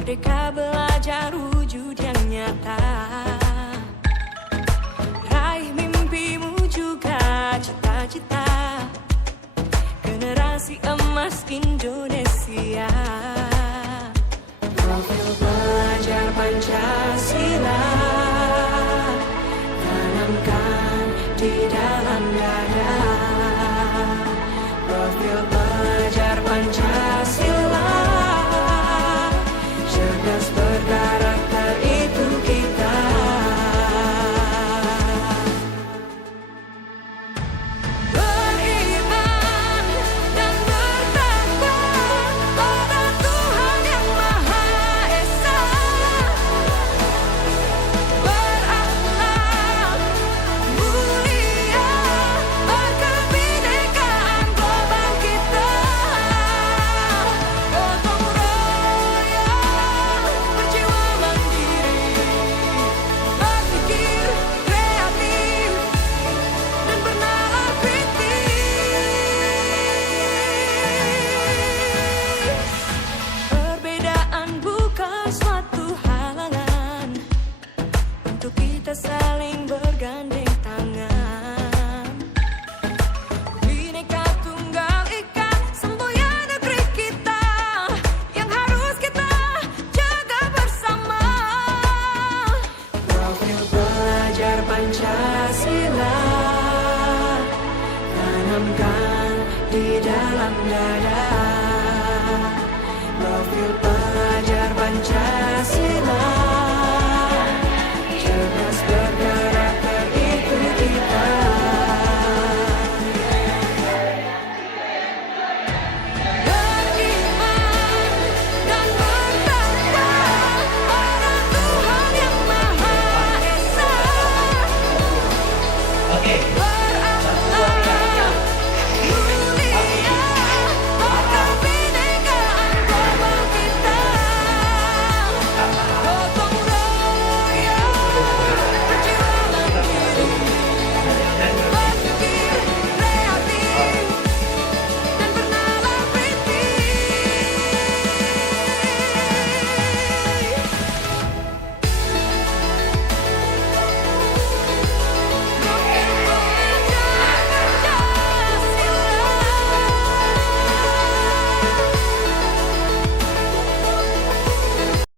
Merdeka belajar wujud yang nyata. Raih mimpimu juga cita-cita. Generasi emas Indonesia. Profil belajar Pancasila tanamkan di dalam dada. Profil belajar Pancasila, cerdas berkarakter itu kita. Beriman dan bertakwa pada Tuhan Yang Maha Esa. Berakhlak mulia, berkebinekaan global kita. Gotong royong, berjiwa mandiri, berpikir kreatif dan bernalar kritis. Perbedaan bukan suatu halangan untuk kita saling bergandeng tangan. Bhinneka Tunggal Ika, semboyan negeri kita yang harus kita jaga bersama. Profil belajar Pancasila tanamkan di dalam dada. Profil